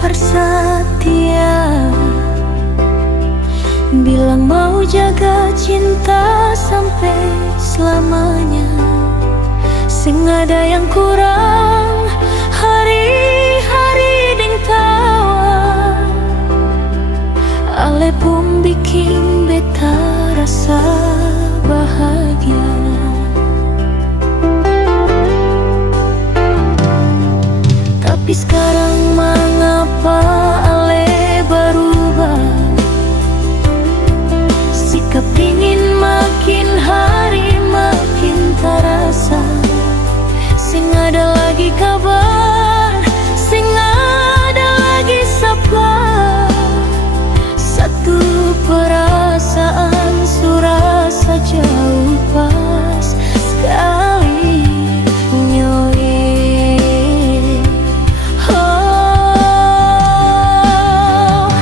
persetia, bilang mau jaga cinta sampai selamanya. Sing ada yang kurang, hari-hari ding tawa, ale pun bikin beta rasa bahagia. Tapi sekarang mengapa ale berubah? Sikap dingin makin hari makin terasa. Sing ada lagi kabar, sing ada lagi sapa. Satu perasaan surasa jauh pas sekali nyoi. Oh,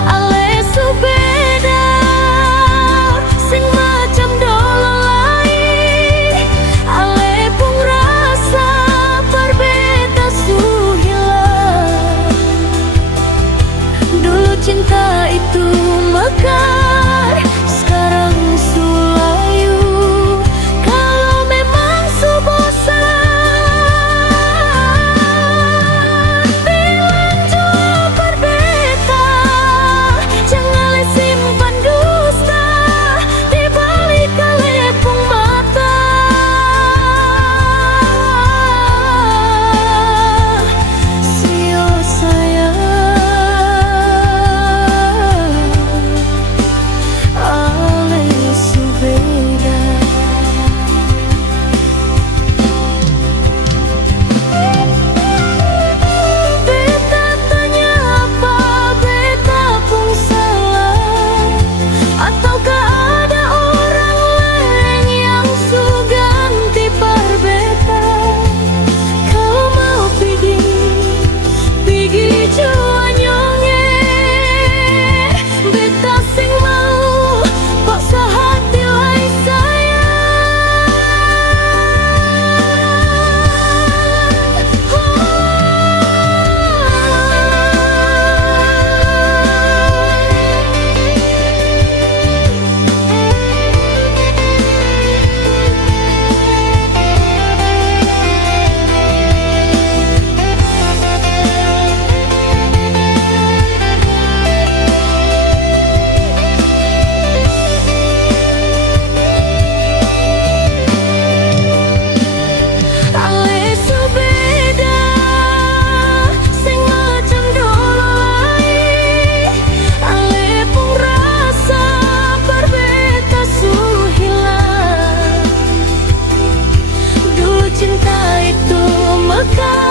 ale subeda sing macam dolo lai, ale pun rasa berbeda suhilang. Dulu cinta itu mekar, sekarang sulayu. Kalau memang subosan, bilang jua berbeda. Jangan le simpan dusta di balik kelepung mata. Sio sayang, ale subeda. Beta tanya apa beta pun salah, ataukah ada orang lain yang ganti perbeta? Kau mau pergi jua nyonge. Beta sing mau paksa hati lai sayang. Ale subeda sing macam dolo lai, ale pun rasa berbeda suhilang. Dulu cinta itu mekar,